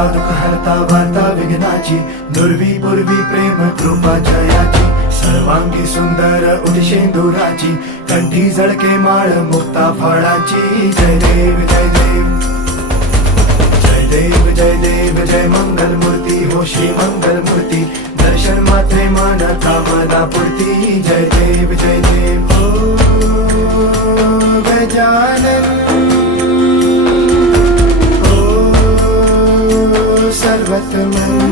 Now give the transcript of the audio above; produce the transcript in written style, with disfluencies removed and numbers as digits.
हरता दुःख हरता वार्ता विघ्नाची, दुर्वी पूर्वी प्रेम कृपा जयाची, सर्वांगी सुंदर उदिशेंदुराची, कंठी झळके माळ मुक्ता फळाची. जय देव जय देव जय देव जय देव जय मंगल मूर्ती हो श्री मंगल मूर्ती, दर्शन मात्रे मन कामना पूर्ती. जय देव जय देव हो गजानन हो सर्वतमन.